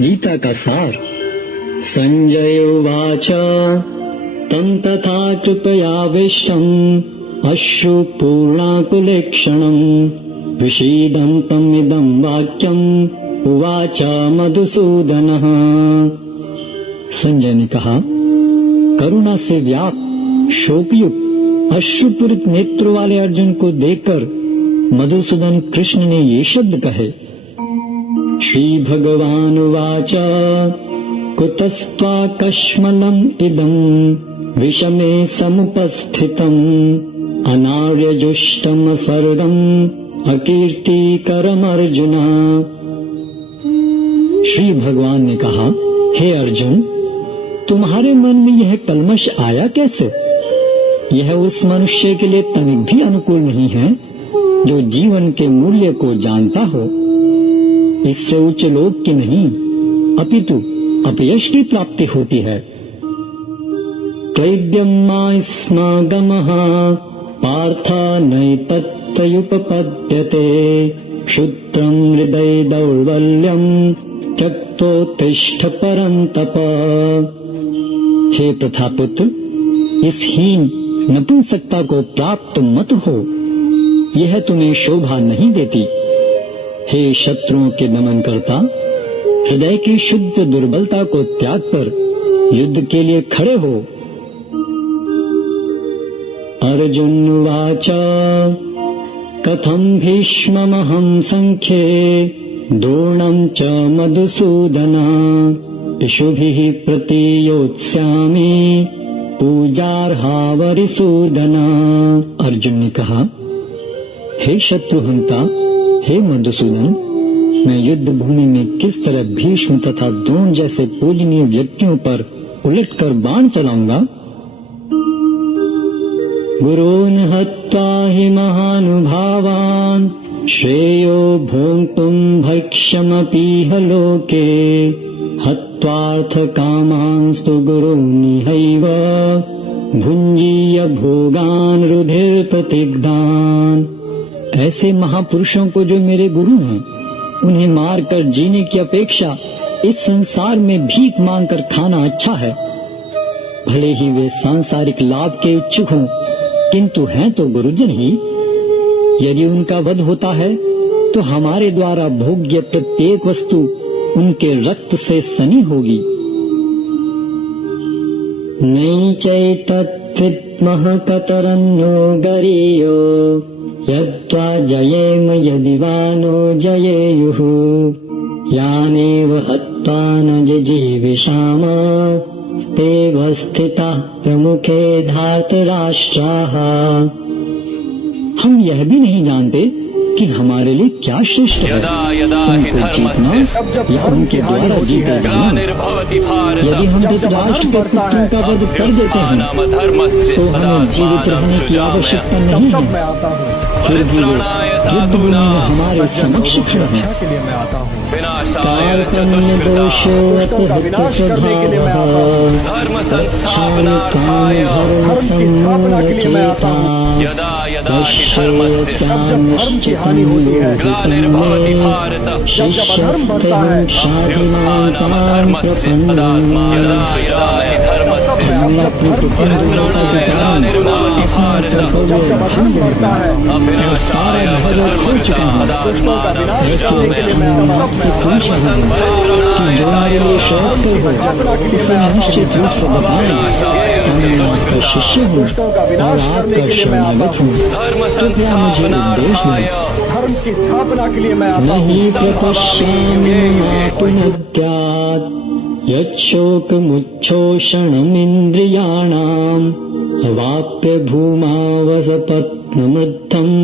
गीता का सार। संजय उवाच तं तथा कृपयाविष्टम् अश्रुपूर्णाकुलेक्षणम् विषीदन्तमिदं वाक्यम् उवाच मधुसूदनः। संजय ने कहा, करुणा से व्याप्त शोकयुक्त अश्रुपूरित नेत्रों वाले अर्जुन को देखकर मधुसूदन कृष्ण ने ये शब्द कहे। श्री भगवान उवाच कुतस्त्वाकश्मलम् इदम् विषमे समुपस्थितम् अनार्यजुष्टम् स्वर्गम् अकीर्तिकरम् अर्जुन। श्री भगवान ने कहा, हे अर्जुन, तुम्हारे मन में यह कल्मश आया कैसे? यह उस मनुष्य के लिए तनिक भी अनुकूल नहीं है जो जीवन के मूल्य को जानता हो। इससे उच्च लोक की नहीं अपितु अपयश की प्राप्ति होती है। क्लैब्यमास्मागमः पार्थ नैतत्तयुपपद्यते क्षुद्रम् हृदय दौर्बल्यम् त्यक्तोत्तिष्ठ परन्तप। हे प्रथापुत्र, इस हीन नपुंसकता को प्राप्त मत हो, यह तुम्हें शोभा नहीं देती। हे शत्रुओं के दमन करता, हृदय की शुद्ध दुर्बलता को त्याग कर युद्ध के लिए खड़े हो। अर्जुन उवाच कथं भीष्ममहं संख्ये द्रोणं च मधुसूदन इषुभिः प्रतियोत्स्यामि पूजार्हा वरिसूदन। अर्जुन ने कहा, हे शत्रुहंता, हे मधुसूदन, मैं युद्ध भूमि में किस तरह भीष्म तथा द्रोण जैसे पूजनीय व्यक्तियों पर उलटकर बाण चलाऊंगा? गुरून् हत्वा हि महानुभावान् श्रेयो भोक्तुम् भक्ष्यमपीह लोके हत्वार्थकामांस्तु गुरूनिहैव भुञ्जीय भोगान् रुधिरप्रतिग्धान्। ऐसे महापुरुषों को जो मेरे गुरु हैं, उन्हें मारकर जीने की अपेक्षा इस संसार में भीख मांगकर खाना अच्छा है। भले ही वे सांसारिक लाभ के इच्छुक हों, किंतु हैं तो गुरुजन ही। यदि उनका वध होता है तो हमारे द्वारा भोग्य प्रत्येक वस्तु उनके रक्त से सनी होगी। नैचैतद्विद्मः कतरन्यो गरीयो यद्वा जयेम यदि वा नो जयेयुः यानेव हत्वा न जिजीविषाम तेव स्थिताः प्रमुखे धार्तराष्ट्राः। हम यह भी नहीं जानते कि हमारे लिए क्या श्रेष्ठ है, उनको जीतना या उनके द्वारा जीते जाना। यदि हम धृतराष्ट्र के पुत्रों का वध कर देते हैं तो हमें जीवित रहने की आवश्यकता नहीं है। फिर भी वे युद्ध भूमि में हमारे समक्ष खड़े हैं। निश्चित रूप से शिष्य हूँ और आपका शरणागत हूँ, कृपया मुझे उपदेश दें। धर्म की स्थापना के लिए मैं नहीं प्रपश्यामि मातुमज्ञात् यच्छोकमुच्छोषणमिन्द्रियाणाम् अवाप्य भूमावसपत्नमृद्धम्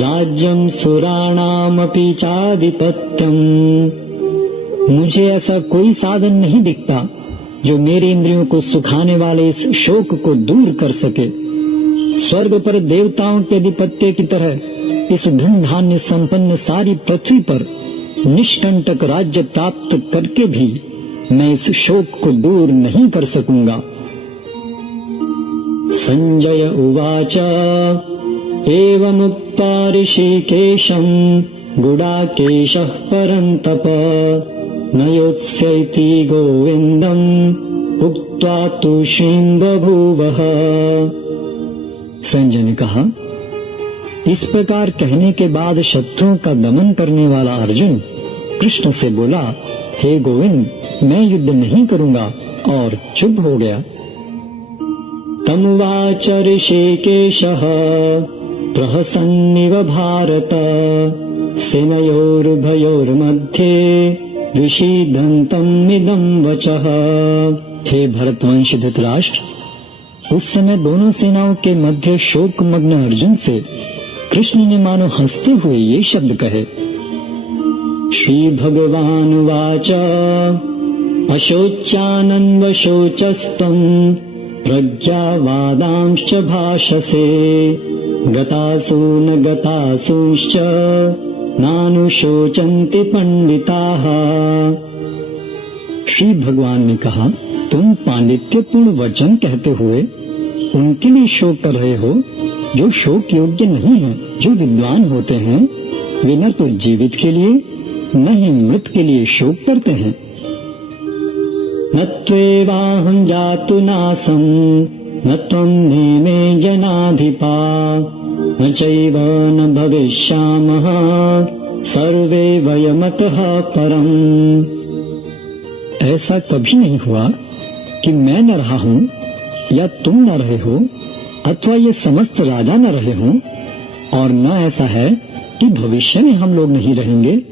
राज्यम् सुराणामपि चाधिपत्यम्। मुझे ऐसा कोई साधन नहीं दिखता जो मेरी इंद्रियों को सुखाने वाले इस शोक को दूर कर सके। स्वर्ग पर देवताओं के अधिपत्य की तरह इस धन धान्य संपन्न सारी पृथ्वी पर निष्कंटक राज्य प्राप्त करके भी मैं इस शोक को दूर नहीं कर सकूंगा। संजय उवाच एवमुक्त्वा ऋषिकेशम् गुडाकेशः परन्तप न योत्स्यैति गोविन्दम् उक्त्वा तूष्णीं बभूवः। संजय ने कहा, इस प्रकार कहने के बाद शत्रुओं का दमन करने वाला अर्जुन कृष्ण से बोला, हे गोविंद, मैं युद्ध नहीं करूंगा, और चुप हो गया। तमुवाच ऋषिकेशः प्रहसन्निव भारत सेनयोरुभयोर्मध्ये विषीदन्तम् इदं वचः। हे भरतवंशी धृतराष्ट्र, उस समय दोनों सेनाओं के मध्य शोकमग्न अर्जुन से कृष्ण ने मानो हंसते हुए ये शब्द कहे। श्री भगवान वाच अशोच्यानन्वशोचस्त्वम् प्रज्ञावादांश्च भाषसे गतासु न गतासूश्च नानुशोचन्ति पंडिताः। श्री भगवान ने कहा, तुम पांडित्यपूर्ण वचन कहते हुए उनके लिए शोक कर रहे हो जो शोक योग्य नहीं है। जो विद्वान होते हैं वे न तो जीवित के लिए न ही मृत के लिए शोक करते हैं। न त्वेवाहं जातु नासं न त्वं नेमे जनाधिपा न चैव न भविष्यामः सर्वे वयमतः परम्। ऐसा कभी नहीं हुआ कि मैं न रहा हूँ या तुम न रहे हो, अथवा ये समस्त राजा न रहे हों, और न ऐसा है कि भविष्य में हम लोग नहीं रहेंगे।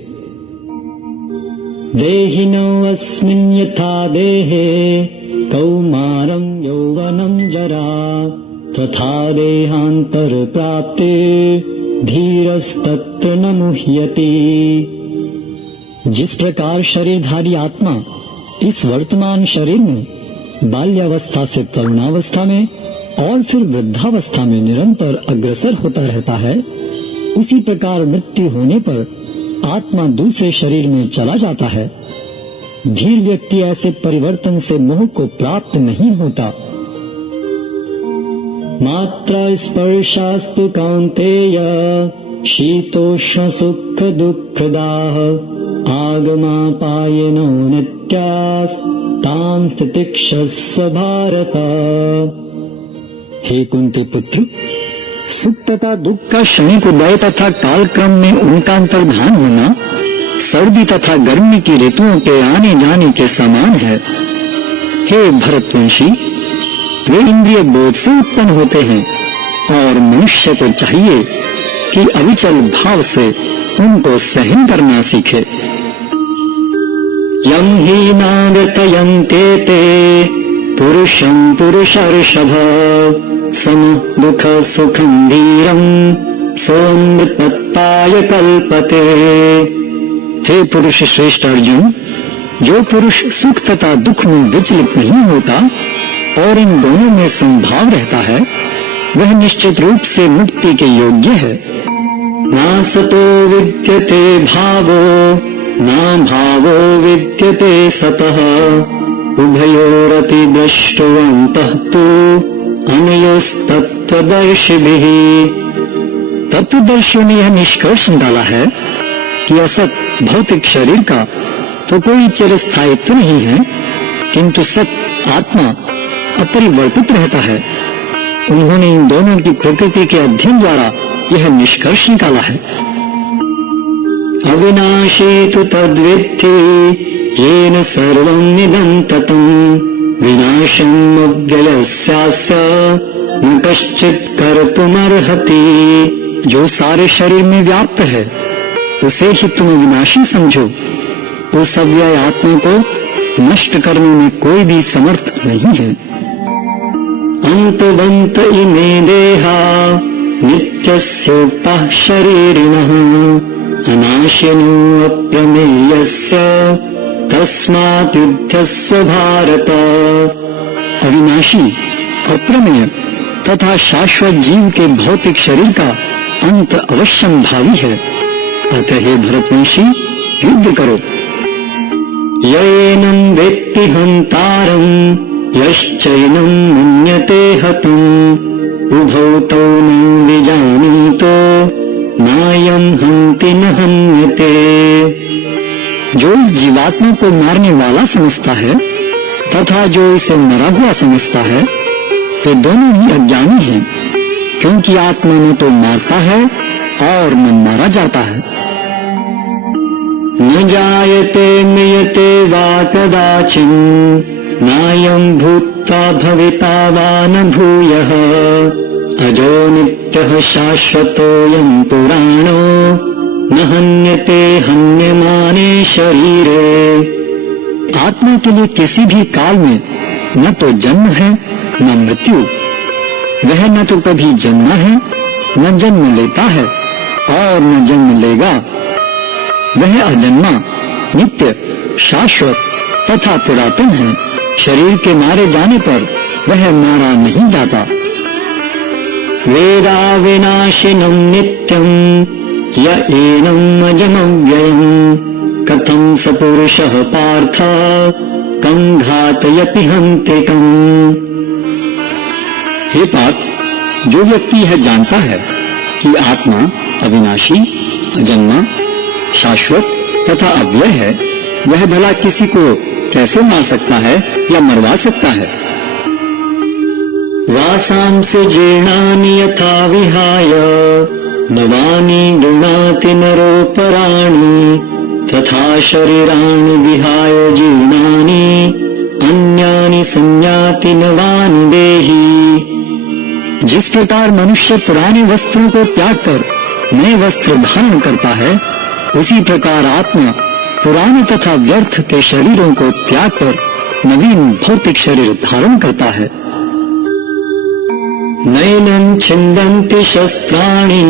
देहिनो अस्मिन् यथा देहे कौमारं यौवनं जरा तथा देहांतर प्राप्ते धीरस्तत्र न मुह्यति। जिस प्रकार शरीरधारी आत्मा इस वर्तमान शरीर में बाल्यावस्था से तरुणावस्था में और फिर वृद्धावस्था में निरंतर अग्रसर होता रहता है, उसी प्रकार मृत्यु होने पर आत्मा दूसरे शरीर में चला जाता है। धीर व्यक्ति ऐसे परिवर्तन से मोह को प्राप्त नहीं होता। मात्रा स्पर्शास्तु कौन्तेय शीतोष्ण सुख दुःखदाः आगमापायनो नित्यास् तां तितिक्षस्व भारत। हे कुंती पुत्र, सुख तथा दुख का क्षणिक उदय तथा कालक्रम में उनका अंतर्धान होना सर्दी तथा गर्मी की ऋतुओं के आने जाने के समान है। हे भरतवंशी, वे इंद्रिय बोध से उत्पन्न होते हैं और मनुष्य को चाहिए कि अविचल भाव से उनको सहन करना सीखे। यं हि नागतयन्ते ते पुरुषं पुरुषर्षभ सम दुख सुखं धीरं सोऽमृतत्वाय कल्पते। हे पुरुष श्रेष्ठ अर्जुन, जो पुरुष सुख तथा दुख में विचलित नहीं होता और इन दोनों में संभाव रहता है, वह निश्चित रूप से मुक्ति के योग्य है। नासतो विद्यते भावो न भावो विद्यते सतः उभयोरपि दृष्टवन्तः तु अनयोस्तत्त्वदर्शिभिः। तत्वदर्शियों ने यह निष्कर्ष निकाला है कि असत भौतिक शरीर का तो कोई चिरस्थायित्व नहीं है, किंतु सत आत्मा अपरिवर्तित रहता है। उन्होंने इन दोनों की प्रकृति के अध्ययन द्वारा यह निष्कर्ष निकाला है। अविनाशी तु तद्विद्धि येन सर्वं इदं ततं विनाशम् अव्ययस्यास्य न कश्चित् कर्तुमर्हति। जो सारे शरीर में व्याप्त है उसे ही तुम विनाशी समझो। उस अव्यय आत्मा को नष्ट करने में कोई भी समर्थ नहीं है। अंतवंत इमे देहा नित्यस्योक्तः शरीरिणः अनाशिनो अप्रमेयस्य तस्मात् युध्यस्व भारत। अविनाशी, अप्रमेय तथा शाश्वत जीव के भौतिक शरीर का अंत अवश्यम भावी है। अतः हे भरतवंशी, युद्ध करो। येनं वेत्ति हन्तारं यश्चैनं मन्यते हतम् उभौ तौ न विजानीतो नायं हन्ति न हन्यते। जो इस जीवात्मा को मारने वाला समझता है तथा जो इसे मरा हुआ समझता है, वे दोनों ही अज्ञानी हैं, क्योंकि आत्मा न तो मारता है और न मारा जाता है। न जायते म्रियते वा कदाचिन् नायं भूत्वा भविता वा न भूयः अजो नित्यः शाश्वतोऽयं पुराणो न हन्यते हन्यमाने शरीरे। आत्मा के लिए किसी भी काल में न तो जन्म है न मृत्यु। वह न तो कभी जन्मा है न जन्म लेता है और न जन्म लेगा। वह अजन्मा, नित्य, शाश्वत तथा पुरातन है। शरीर के मारे जाने पर वह मारा नहीं जाता। वेदा विनाशिनं नित्यं य एनम् अजमव्ययम् कथं स पुरुषः पार्थ कं घातयति हन्तिकम्। हे पार्थ, जो व्यक्ति यह जानता है कि आत्मा अविनाशी, अजन्मा, शाश्वत तथा अव्यय है, वह भला किसी को कैसे मार सकता है या मरवा सकता है। वासांसि जीर्णानि यथा विहाय नवानि गृह्णाति नरोपराणि तथा शरीराणि विहाय जीर्णानि अन्यानि संयाति नवानि देहि। जिस प्रकार मनुष्य पुराने वस्त्रों को त्याग कर नए वस्त्र धारण करता है, उसी प्रकार आत्मा पुराने तथा व्यर्थ के शरीरों को त्याग कर नवीन भौतिक शरीर धारण करता है। नैनं छिन्दन्ति शस्त्राणि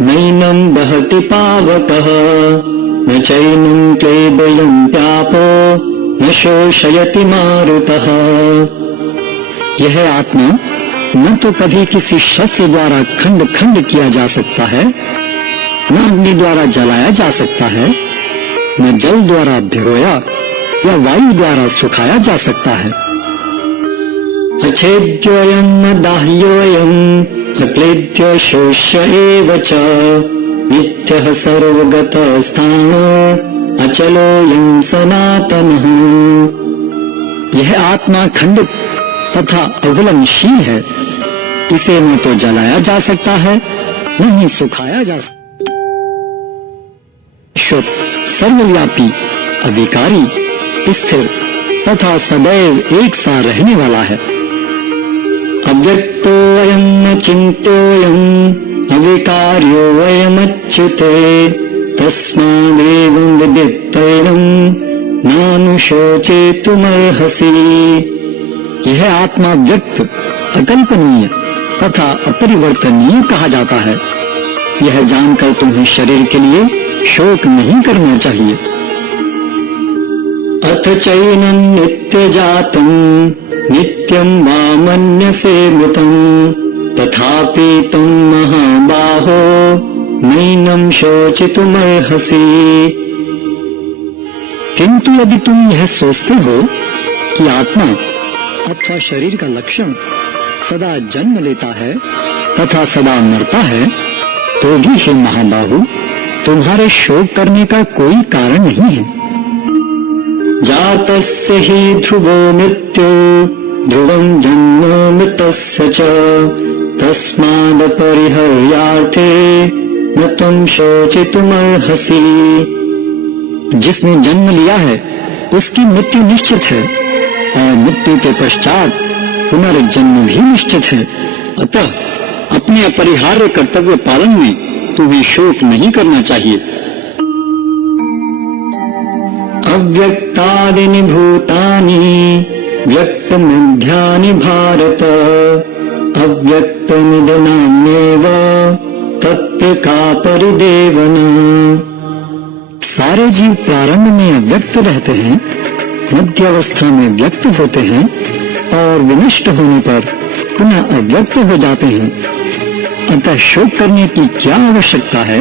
नैनं दहति पावकः न चैनं क्लेदयन्त्यापो न शोषयति मारुतः। यह आत्मा न तो कभी किसी शस्त्र द्वारा खंड खंड किया जा सकता है, न अग्नि द्वारा जलाया जा सकता है, न जल द्वारा भिगोया या वायु द्वारा सुखाया जा सकता है। अच्छेद्योऽयं न दाह्योऽयम् अक्लेद्य शोष्य एव च नित्यः सर्वगतः स्थाणो अचलोऽयं सनातनः। यह आत्मा खंडित तथा अवलंबनशील है। इसे न तो जलाया जा सकता है न ही सुखाया जा सकता। शुद्ध, सर्वव्यापी, अविकारी, स्थिर तथा सदैव एक सा रहने वाला है। अव्यक्तोऽयं न चिन्त्योऽयम् अविकार्योऽयमच्युते तस्मादेवं विदित्वैनं नानुशोचेतुमर्हसि। यह आत्मा व्यक्त, अकल्पनीय तथा अपरिवर्तनीय कहा जाता है। यह जानकर तुम्हें शरीर के लिए शोक नहीं करना चाहिए। अथ चैनं नित्यजातं नित्यं वा मन्यसे मृतं तथापि त्वं महाबाहो नैनं शोचितुमर्हसि। किंतु यदि तुम यह सोचते हो कि आत्मा अथवा शरीर का लक्षण सदा जन्म लेता है तथा सदा मरता है, तो भी हे महाबाहु, तुम्हारे शोक करने का कोई कारण नहीं है। जातस्य हि ध्रुवो मृत्यु ध्रुवं जन्म मृतस्य च तस्मादपरिहर्यार्थे न तुम शोचितुमर्हसि। जिसने जन्म लिया है उसकी मृत्यु निश्चित है और मृत्यु के पश्चात पुनर्जन्म भी निश्चित है। अतः अपने अपरिहार्य कर्तव्य पालन में तुम्हें शोक नहीं करना चाहिए। अव्यक्तादीनि भूतानि व्यक्तमध्यानि भारत अव्यक्तमिदनाम्येव तत्र का परिदेवना। सारे जीव प्रारंभ में अव्यक्त रहते हैं, मध्य अवस्था में व्यक्त होते हैं और विनष्ट होने पर पुनः अव्यक्त हो जाते हैं। अतः शोक करने की क्या आवश्यकता है।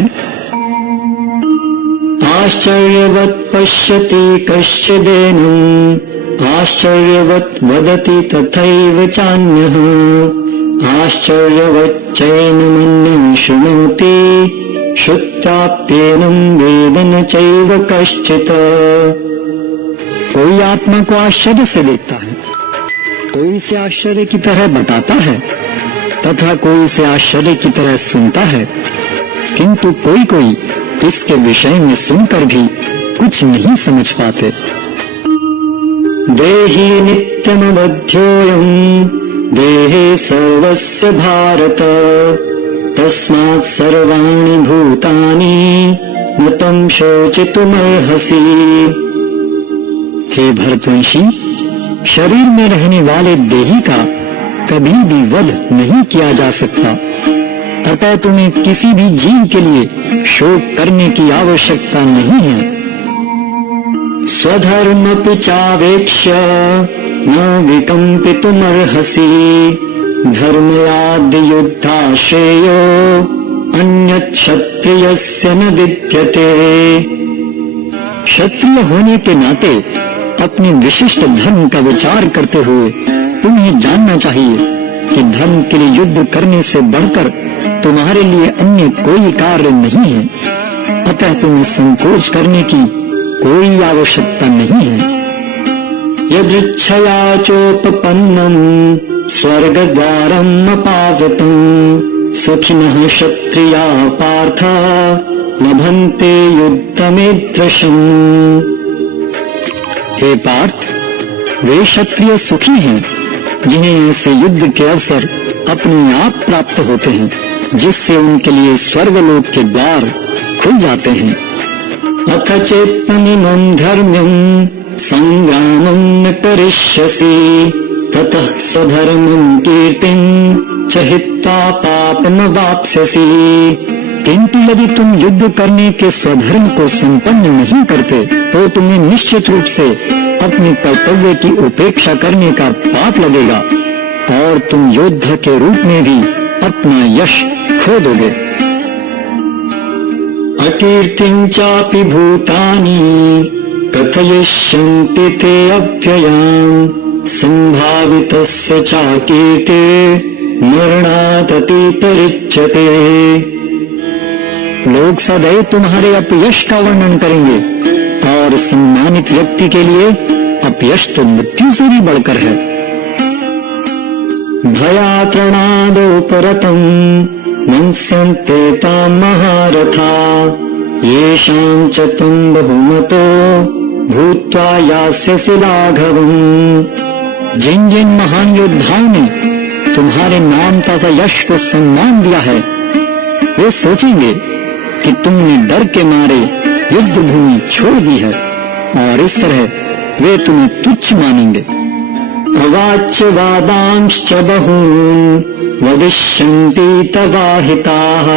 आश्चर्यवत् पश्यति कश्चिदेनम् आश्चर्यवत् वदति तथैव चान्यः आश्चर्यवच्चैनमन्यं शृणोति श्रुत्याप्येनं वेद न चैव कश्चित्। कोई आत्मा को आश्चर्य से देखता है, कोई इसे आश्चर्य की तरह बताता है, तथा कोई इसे आश्चर्य की तरह सुनता है, किंतु कोई कोई इसके विषय में सुनकर भी कुछ नहीं समझ पाते। देहि नित्यमवध्योऽयं देहे सर्वस्य भारत, तस्मात् सर्वाणि भूतानि न त्वं शोचितुमर्हसि। हे भरतवंशी, शरीर में रहने वाले देही का कभी भी वध नहीं किया जा सकता, अतः तुम्हें किसी भी जीव के लिए शोक करने की आवश्यकता नहीं है। स्वधर्मपि चावेक्ष्य न विकम्पितुमर्हसि, धर्मयाद् युद्धाश्रेयो अन्यत् क्षत्रियस्य न विद्यते। क्षत्रिय होने के नाते अपने विशिष्ट धर्म का विचार करते हुए तुम्हें जानना चाहिए कि धर्म के लिए युद्ध करने से बढ़कर तुम्हारे लिए अन्य कोई कार्य नहीं है, अतः तुम्हें संकोच करने की कोई आवश्यकता नहीं है। यदृच्छया चोपपन्नं स्वर्गद्वारम् अपावृतं, सुखिनः क्षत्रिया पार्थ लभन्ते युद्धमीदृशम्। हे पार्थ, वे क्षत्रिय सुखी हैं जिन्हें ऐसे युद्ध के अवसर अपने आप प्राप्त होते हैं, जिससे उनके लिए स्वर्गलोक के द्वार खुल जाते हैं। अथ चेत्तमिमं धर्म्यं संग्रामं न करिष्यसि, ततः स्वधर्मं कीर्तिं च हित्वा पापमवाप्स्यसि। किंतु यदि तुम युद्ध करने के स्वधर्म को संपन्न नहीं करते तो तुम्हें निश्चित रूप से अपने कर्तव्य की उपेक्षा करने का पाप लगेगा और तुम योद्धा के रूप में भी अपना यश खो दोगे। अकीर्तिं चापि भूतानि कथयिष्यन्ति ते अव्ययाम्, संभावितस्य चाकीर्ते मरणादतिरिच्यते। लोग सदैव तुम्हारे अपयश का वर्णन करेंगे और सम्मानित व्यक्ति के लिए अपयश तो मृत्यु से भी बढ़कर है। भयात्रणादो परतम मंस्यन्ते तां महारथा, येषां च तुम बहुमतो भूत्वा यास्यसि लाघवम्। जिन जिन महान योद्धाओं ने तुम्हारे नाम तथा यश को सम्मान दिया है, वे सोचेंगे कि तुमने डर के मारे युद्ध भूमि छोड़ दी है और इस तरह वे तुम्हें तुच्छ मानेंगे। अवाच्य वादांश्च बहून् वदिष्यन्ति तवाहिताः,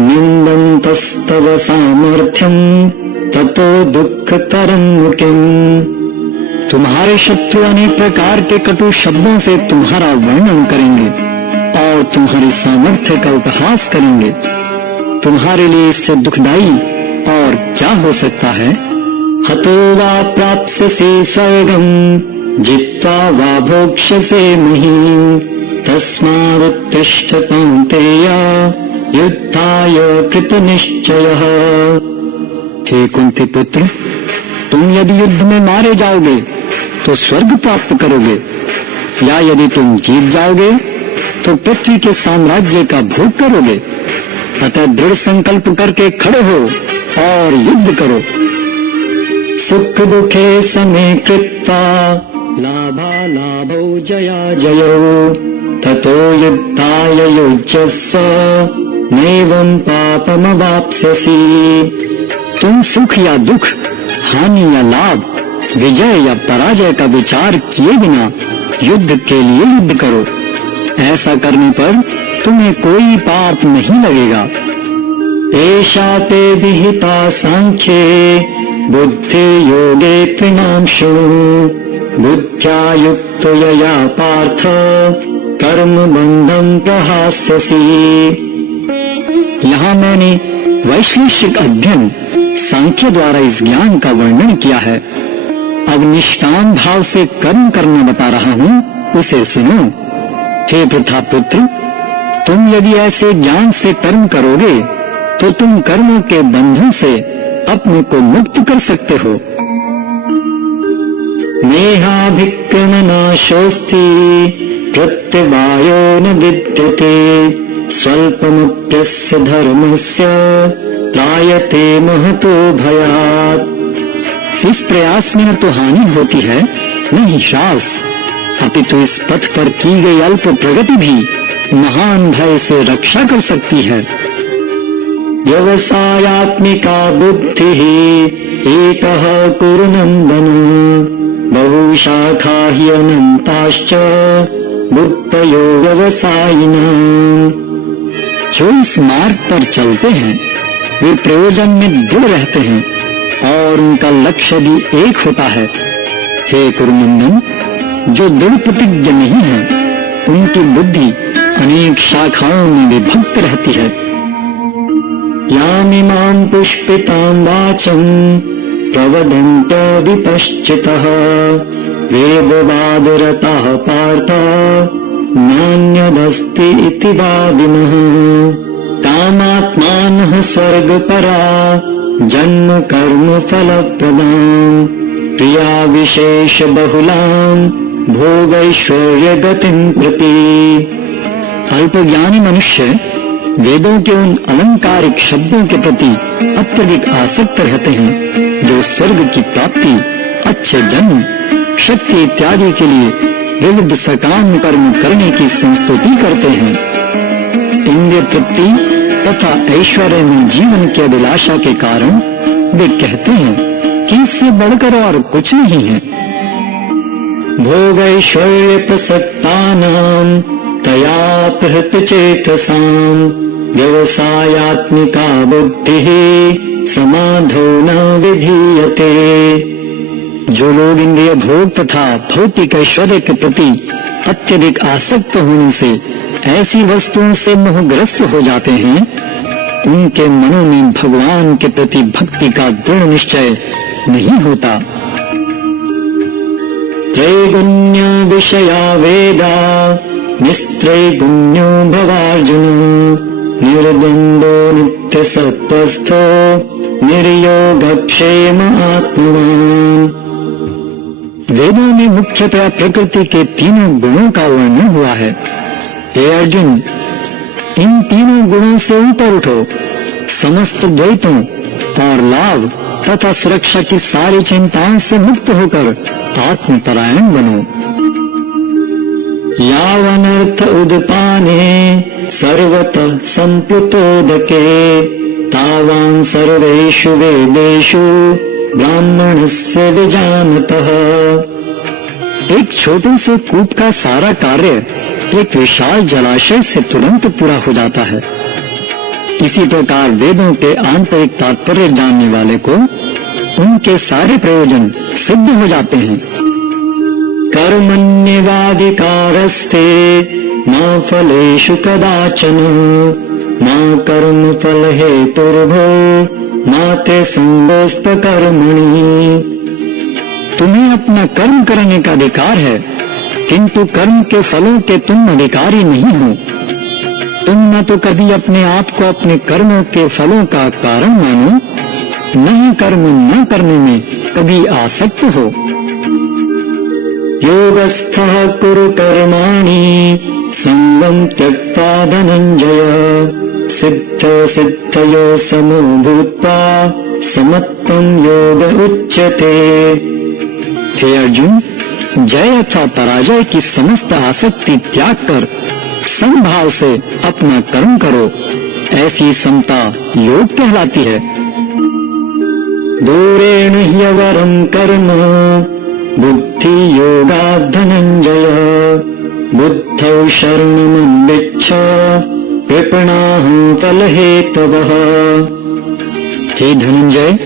निन्दन्तस्तव सामर्थ्यं ततो दुःखतरं मुकिम्। तुम्हारे शत्रु अनेक प्रकार के कटु शब्दों से तुम्हारा वर्णन करेंगे और तुम्हारी सामर्थ्य का उपहास करेंगे। तुम्हारे लिए इससे दुखदाई और क्या हो सकता है। हतो वा प्राप्स्यसि स्वर्गम् जित्वा वा भोक्ष्यसे महीम्, तस्मादुत्तिष्ठ कौन्तेय युद्धाय कृतनिश्चयः। हे कुंती पुत्र, तुम यदि युद्ध में मारे जाओगे तो स्वर्ग प्राप्त करोगे, या यदि तुम जीत जाओगे तो पृथ्वी के साम्राज्य का भोग करोगे। अतः दृढ़ संकल्प करके खड़े हो और युद्ध करो। सुख दुखे समे कृत्वा लाभालाभौ जया जयो, ततो युद्धाय युज्यस्व नैवं पापमवाप्स्यसि। तुम सुख या दुख, हानि या लाभ, विजय या पराजय का विचार किए बिना युद्ध के लिए युद्ध करो। ऐसा करने पर तुम्हें कोई पाप नहीं लगेगा। एषा ते विहिता सांख्ये बुद्धि योगे त्रिनां शृणु, बुद्ध्या युक्तो यया पार्थ कर्म बंधं प्रहास्यसि। यहाँ मैंने वैशेषिक अध्ययन सांख्य द्वारा इस ज्ञान का वर्णन किया है। अब निष्काम भाव से कर्म करना बता रहा हूँ, उसे सुनो। हे प्रथापुत्र, तुम यदि ऐसे ज्ञान से कर्म करोगे तो तुम कर्मों के बंधन से अपने को मुक्त कर सकते हो। नेहाभिक्रमनाशोऽस्ति प्रत्यवायो न विद्यते स्वल्पमप्यस्य धर्मस्य त्रायते महतो भयात्। इस प्रयास में न तो हानि होती है न ही ह्रास, अपितु इस पथ पर की गई अल्प प्रगति भी महान भय से रक्षा कर सकती है। व्यवसायात्मिका बुद्धिः एकः कुरु नन्दन बहुशाखा हि अनन्ताश्च बुद्धयो व्यवसायिनाम्। जो इस मार्ग पर चलते हैं वे प्रयोजन में दृढ़ रहते हैं और उनका लक्ष्य भी एक होता है। हे कुरुनंदन, जो दृढ़ प्रतिज्ञ नहीं है उनकी बुद्धि अनेक शाखाओं में विभक्त रहती है। यामिमां पुष्पितां वाचं प्रवदन्त विपश्चितः वेदवादरताः पार्थ नान्यदस्ति इति भाविनः। कामात्मानः स्वर्गपरा जन्म कर्म फलप्रदाम् प्रिया विशेष बहुलाम् भोगैश्वर्य गतिं प्रति। अल्पज्ञानी मनुष्य वेदों के उन अलंकारिक शब्दों के प्रति अत्यधिक आसक्त रहते हैं जो स्वर्ग की प्राप्ति, अच्छे जन्म, शक्ति इत्यादि के लिए विविध सकाम कर्म करने की संस्तुति करते हैं। इंद्रिय तृप्ति तथा ऐश्वर्य में जीवन की अभिलाषा के कारण वे कहते हैं कि इससे बढ़कर और कुछ नहीं है। भोगैश्वर्य प्रसक्तानां तया प्रहृत चेतसां व्यवसायात्मिका बुद्धिः समाधौ न विधीयते। जो लोग इंद्रिय भोग तथा भौतिक ऐश्वर्य के प्रति अत्यधिक आसक्त होने से ऐसी वस्तुओं से मोहग्रस्त हो जाते हैं, उनके मनों में भगवान के प्रति भक्ति का दृढ़ निश्चय नहीं होता। त्रैगुण्य विषया वेदा निस्त्रैगुण्यो भवार्जुन निर्द्वन्द्वो नित्य सत्वस्थो निर्योगक्षेम आत्मवान्। वेदों में मुख्यतः प्रकृति के तीनों गुणों का वर्णन हुआ है। हे अर्जुन, इन तीनों गुणों से ऊपर उठो, समस्त द्वैतों और लाभ तथा सुरक्षा की सारी चिंताओं से मुक्त होकर आत्मपरायण बनो। यावनर्थ उदपाने सर्वतः संप्लुतोदके तावान् सर्वेषु वेदेषु ब्राह्मणस्य विजानतः। एक छोटे से कूप का सारा कार्य एक विशाल जलाशय से तुरंत पूरा हो जाता है। इसी प्रकार वेदों के आंतरिक तात्पर्य जानने वाले को उनके सारे प्रयोजन सिद्ध हो जाते हैं। कर्मण्येवाधिकारस्ते न फलेषु कदाचन न कर्म फल हेतुर्भो न ते संगोस्त कर्मणि। तुम्हें अपना कर्म करने का अधिकार है, किंतु कर्म के फलों के तुम अधिकारी नहीं हो। तुम न तो कभी अपने आप को अपने कर्मों के फलों का कारण मानो, न ही कर्म न करने में कभी आसक्त हो। योगस्थः कुरु कर्माणि संगं त्यक्त्वा धनंजय सिद्ध सिद्धयो समो भूत्वा समत्वं योग उच्यते। हे अर्जुन, जय अथवा पराजय की समस्त आसक्ति त्याग कर समभाव से अपना कर्म करो, ऐसी समता योग कहलाती है। दूरेण ह्यवरं कर्म बुद्धि योगात् धनंजय बुद्धौ शरणमन्विच्छ कृपणाहं फलहेतवः। हे धनंजय,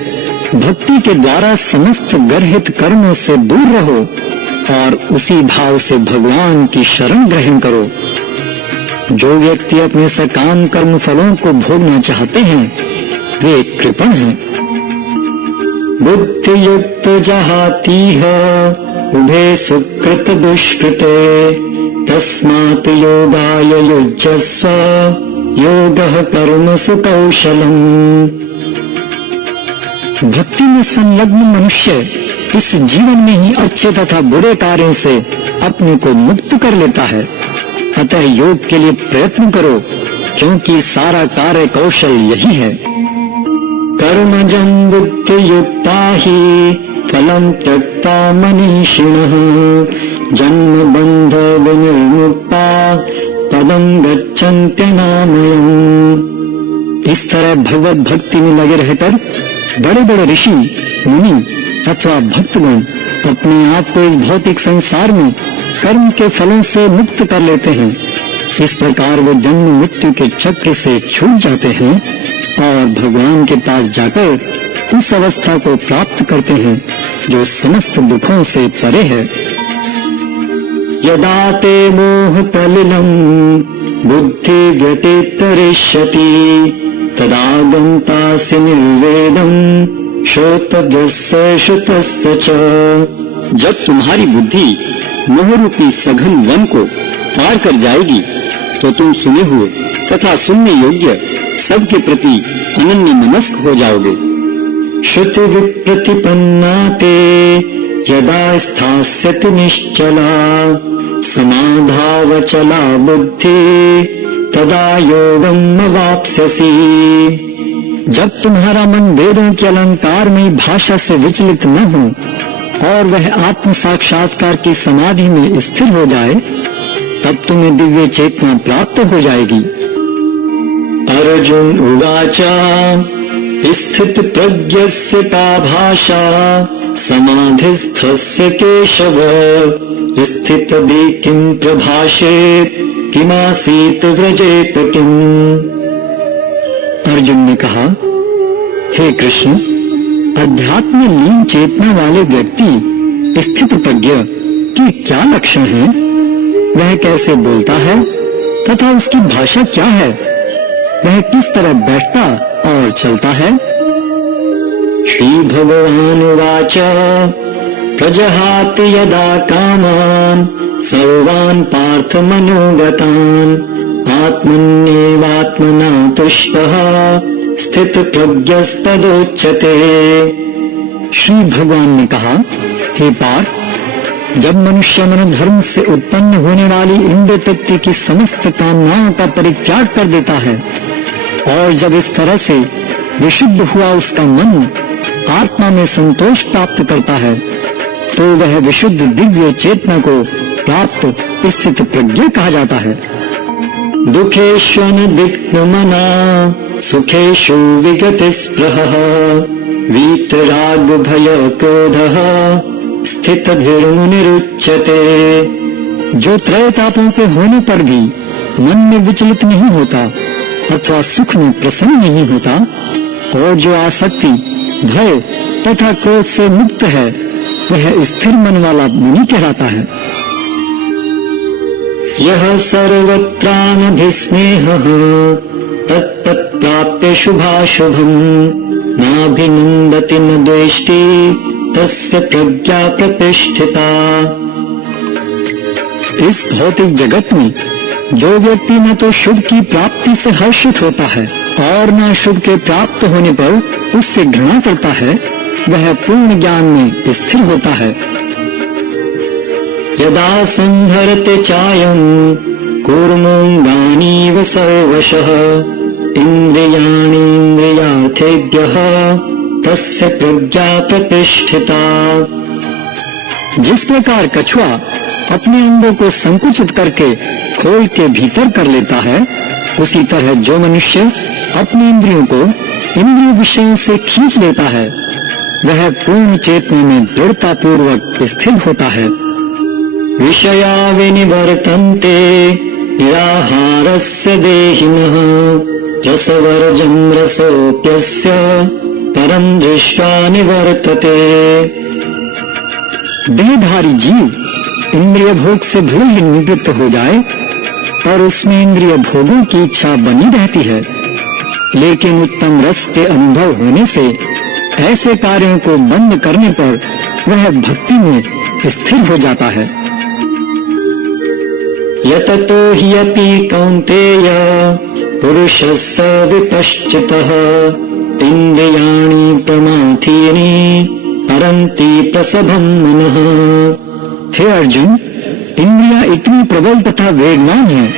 भक्ति के द्वारा समस्त गर्हित कर्मों से दूर रहो और उसी भाव से भगवान की शरण ग्रहण करो। जो व्यक्ति अपने सकाम कर्म फलों को भोगना चाहते हैं वे कृपण हैं। बुद्धि युक्त जहातीह उभे सुकृत दुष्कृते तस्मात् योगाय युज्यस्व योगः कर्मसु कौशलम्। भक्ति में संलग्न मनुष्य इस जीवन में ही अच्छे तथा बुरे कार्यों से अपने को मुक्त कर लेता है। अतः योग के लिए प्रयत्न करो, क्योंकि सारा कार्य कौशल यही है। कर्मजं बुद्धियुक्ता हि फलं त्यक्ता मनीषिणः जन्म बंध विनिर्मुक्ता पदं गच्छन्त्यनामयम्। इस तरह भगवत भक्ति में लगे रहकर बड़े बड़े ऋषि मुनि अथवा भक्तगण अपने आप को इस भौतिक संसार में कर्म के फलों से मुक्त कर लेते हैं। इस प्रकार वो जन्म मृत्यु के चक्र से छूट जाते हैं और भगवान के पास जाकर उस अवस्था को प्राप्त करते हैं जो समस्त दुखों से परे है। यदा ते मोहकलिलं बुद्धि व्यतितरिष्यति तदा गन्तासि निर्वेदं श्रोतव्यस्य श्रुतस्य च। जब तुम्हारी बुद्धि मोहरूपी सघन वन को पार कर जाएगी तो तुम सुने हुए तथा सुनने योग्य सबके प्रति अनन्य मनस्क हो जाओगे। श्रुति विप्रतिपन्ना ते यदा स्थास्यति निश्चला समाधावचला बुद्धि तदा योगम अवाप्स्यसि। जब तुम्हारा मन वेदों के अलंकार में भाषा से विचलित न हो और वह आत्म साक्षात्कार की समाधि में स्थिर हो जाए, तब तुम्हें दिव्य चेतना प्राप्त हो जाएगी। अर्जुन उवाच स्थित प्रज्ञस्य का भाषा समाधिस्थस्य केशव स्थित किं प्रभाषेत किमासीत व्रजेत किम्। अर्जुन ने कहा, हे कृष्ण, अध्यात्म में लीन चेतना वाले व्यक्ति स्थित प्रज्ञ की क्या लक्षण है? वह कैसे बोलता है तथा उसकी भाषा क्या है? वह किस तरह बैठता और चलता है? श्री भगवान वाच प्रजहाति यदा कामान् सर्वान् पार्थ मनोगतान् आत्मन्येवात्मना तुष्टः स्थित प्रज्ञस्तदोच्यते। श्री भगवान ने कहा, हे पार्थ, जब मनुष्य मनोधर्म से उत्पन्न होने वाली इंद्रिय तृप्ति की समस्त कामनाओं का परित्याग कर देता है और जब इस तरह से विशुद्ध हुआ उसका मन आत्मा में संतोष प्राप्त करता है, तो वह विशुद्ध दिव्य चेतना को प्राप्त स्थित प्रज्ञ कहा जाता है। दुखेष्वनुद्विग्नमना सुखेषु विगतस्पृहः वीतराग भय क्रोधः स्थितधीर्मुनिरुच्यते। जो त्रय तापों के होने पर भी मन में विचलित नहीं होता अथवा सुख में प्रसन्न नहीं होता और जो आसक्ति भय तथा क्रोध से मुक्त है, वह स्थिर मन वाला मुनि कहलाता है। यह सर्वत्रानभिस्नेहः तत्तत्प्राप्य शुभाशुभम् नाभिनन्दति न द्वेष्टि तस्य प्रज्ञा प्रतिष्ठिता। इस भौतिक जगत में जो व्यक्ति न तो शुभ की प्राप्ति से हर्षित होता है और न शुभ के प्राप्त होने पर उससे घृणा करता है, वह पूर्ण ज्ञान में स्थिर होता है। यदा संहरते चायं कूर्मोऽङ्गानीव सर्वशः इन्द्रियाणीन्द्रियार्थेभ्यः तस्य प्रज्ञा प्रतिष्ठिता। जिस प्रकार कछुआ अपने अंगों को संकुचित करके खोल के भीतर कर लेता है, उसी तरह जो मनुष्य अपनी इंद्रियों को इंद्रिय विषयों से खींच लेता है, वह पूर्ण चेतना में दृढ़ता पूर्वक स्थिर होता है। विषया विनिवर्तन्ते निराहारस्य देहिनः रसवर्जं रसोऽप्यस्य परं दृष्ट्वा निवर्तते। देहधारी जीव इंद्रिय भोग से भले ही निवृत्त हो जाए और उसमें इंद्रिय भोगों की इच्छा बनी रहती है, लेकिन उत्तम रस के अनुभव होने से ऐसे कार्यों को बंद करने पर वह भक्ति में स्थिर हो जाता है। यततो हि अपि कौन्तेय पुरुषस्य विपश्चितः इंद्रियाणि प्रमाथीनि तरन्ति प्रसभं मनः। हे अर्जुन, इंद्रियां इतनी प्रबल तथा वेगवान हैं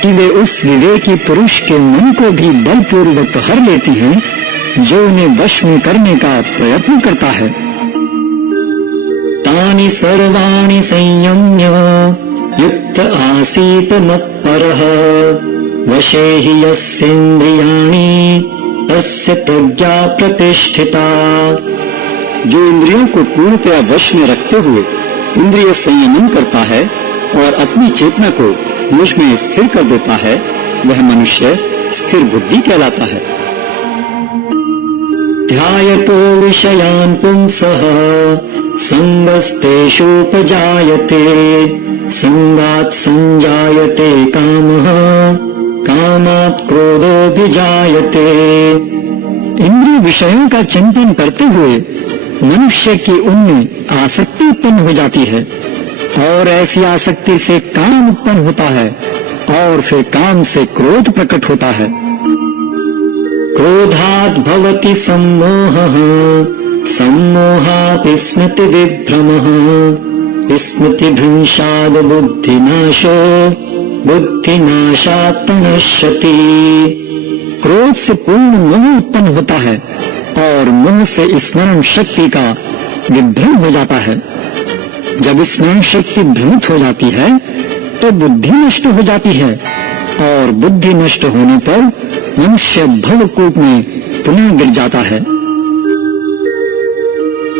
कि वे उस विवेकी पुरुष के मन को भी बलपूर्वक हर लेती हैं जो उन्हें वश में करने का प्रयत्न करता है। तानि सर्वाणि संयम्य युक्त आसीत मत्परः वशे हि यस्येन्द्रियाणि तस्य प्रज्ञा प्रतिष्ठिता। जो इंद्रियों को पूर्णतया वश में रखते हुए इंद्रिय संयमन करता है और अपनी चेतना को मुझ में स्थिर कर देता है, वह मनुष्य स्थिर बुद्धि कहलाता है। ध्यायतो विषयान् पुंसः संगस्तेषुपजायते संगात् संजायते कामः कामात् क्रोधोऽभिजायते। इंद्रिय विषयों का चिंतन करते हुए मनुष्य की उनमें आसक्ति उत्पन्न हो जाती है और ऐसी आसक्ति से काम उत्पन्न होता है और फिर काम से क्रोध प्रकट होता है। क्रोधात् भवति सम्मोहः सम्मोहात् स्मृति विभ्रमः स्मृतिभ्रंशात् बुद्धिनाशो बुद्धिनाशात् प्रणश्यति। क्रोध से पूर्ण मोह उत्पन्न होता है और मोह से स्मरण शक्ति का विभ्रम हो जाता है। जब स्मरण शक्ति भ्रमित हो जाती है तो बुद्धि नष्ट हो जाती है और बुद्धि नष्ट होने पर मनुष्य भवकूप में पुनः गिर जाता है।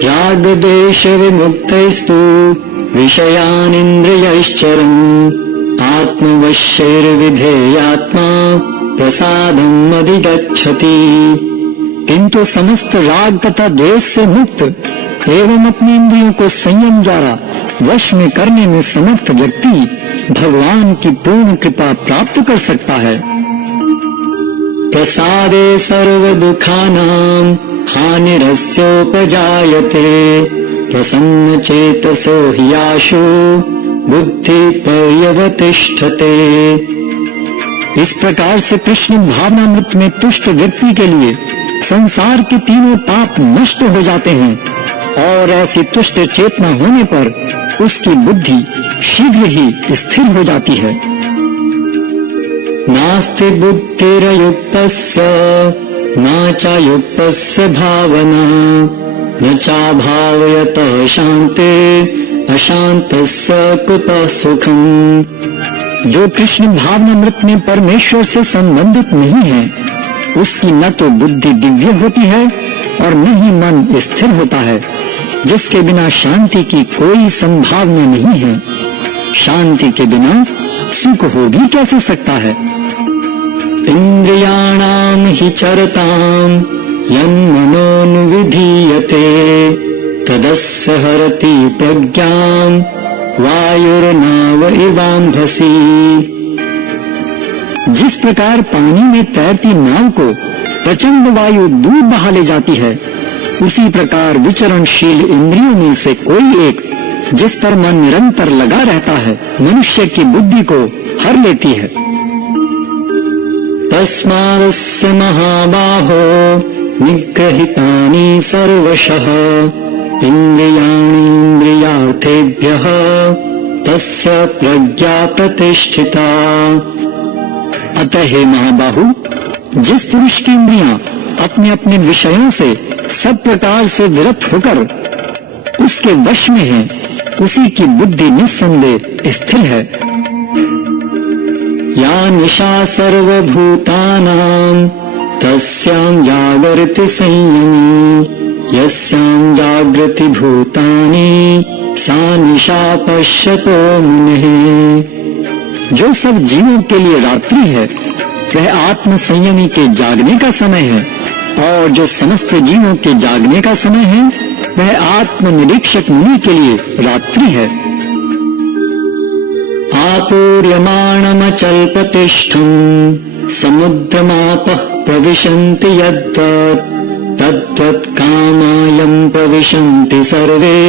राग देश विमुक्तैस्तु विषयान् इंद्रियैश्चरन् आत्मवश्यैर्विधेयात्मा प्रसादम् अधिगच्छति। किंतु समस्त राग तथा द्वेष से मुक्त एवं अपने इंद्रियों को संयम द्वारा वश में करने में समर्थ व्यक्ति भगवान की पूर्ण कृपा प्राप्त कर सकता है। प्रसादे सर्व दुखानां हानिरस्योपजायते प्रसन्न चेतसो हि आशु बुद्धि पर्यवतिष्ठते। इस प्रकार से कृष्ण भावनामृत में तुष्ट व्यक्ति के लिए संसार के तीनों पाप नष्ट हो जाते हैं और ऐसी तुष्ट चेतना होने पर उसकी बुद्धि शीघ्र ही स्थिर हो जाती है। नास्ति बुद्धिरयुक्तस्य न चायुक्तस्य भावना न चाभावयतः शान्ते अशान्तस्य कुतः सुखम्। जो कृष्ण भावनामृत में परमेश्वर से संबंधित नहीं है उसकी न तो बुद्धि दिव्य होती है और न ही मन स्थिर होता है, जिसके बिना शांति की कोई संभावना नहीं है। शांति के बिना सुख हो भी कैसे सकता है। इंद्रियाणाम हि चरताम यन्मनोनुविधीयते तदस्य हरति प्रज्ञाम वायुर्नाव इवाम्भसि। जिस प्रकार पानी में तैरती नाव को प्रचंड वायु दूर बहा ले जाती है, उसी प्रकार विचरणशील इंद्रियों में से कोई एक जिस पर मन निरंतर लगा रहता है मनुष्य की बुद्धि को हर लेती है। तस्मादस्य महाबाहो निग्रहितानि सर्वशः इंद्रियाणीन्द्रियार्थेभ्यः तस्य प्रज्ञा प्रतिष्ठिता। अतः हे महाबाहु, जिस पुरुष की इंद्रियां अपने अपने विषयों से सब प्रकार से विरत होकर उसके वश में है, उसी की बुद्धि निस्संदेह स्थिर है। या निशा सर्वभूतानां तस्यां जागृति संयमी यस्यां जागृति भूतानि सा निशा पश्यतो मुनिः। जो सब जीवों के लिए रात्रि है वह आत्म संयमी के जागने का समय है, और जो समस्त जीवों के जागने का समय है वह आत्म निरीक्षक मुनि के लिए रात्रि है। आपूर्यमाणमचल्पतिष्ठम् समुद्रमापः प्रविशन्ति यद्वत् तद्वत् कामायम् प्रविशन्ति सर्वे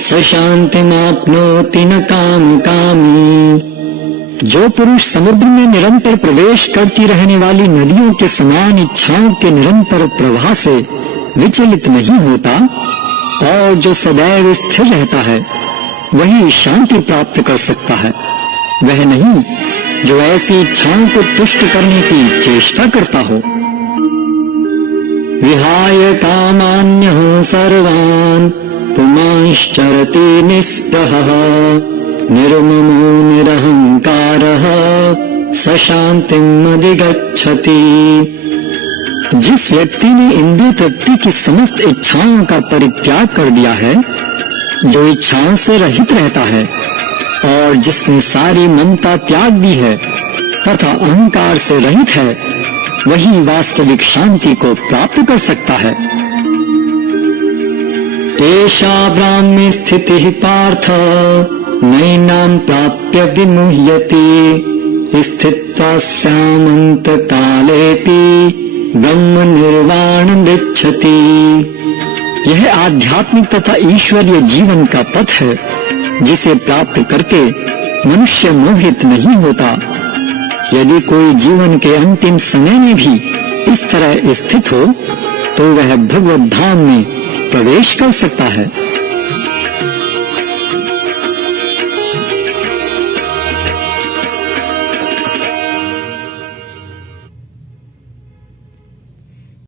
स शान्तिमाप्नोति न कामकामी। जो पुरुष समुद्र में निरंतर प्रवेश करती रहने वाली नदियों के समान इच्छाओं के निरंतर प्रवाह से विचलित नहीं होता और जो सदैव स्थिर रहता है, वही शांति प्राप्त कर सकता है। वह नहीं जो ऐसी इच्छाओं को तुष्ट करने की चेष्टा करता हो। विहाय कामान्यः सर्वान् पुमांश्चरति निःस्पृहः निर्ममो निरहंकारः स शांतिम् अधिगच्छति। जिस व्यक्ति ने इंद्रिय तृप्ति की समस्त इच्छाओं का परित्याग कर दिया है, जो इच्छाओं से रहित रहता है और जिसने सारी ममता त्याग दी है तथा अहंकार से रहित है, वही वास्तविक शांति को प्राप्त कर सकता है। एषा ब्राह्मी स्थितिः पार्थ नैनां प्राप्य विमुह्यति स्थित्वा स्यामन्त कालेपि ब्रह्म निर्वाणं गच्छति। यह आध्यात्मिक तथा ईश्वरीय जीवन का पथ है, जिसे प्राप्त करके मनुष्य मोहित नहीं होता। यदि कोई जीवन के अंतिम समय में भी इस तरह स्थित हो, तो वह भगवत धाम में प्रवेश कर सकता है।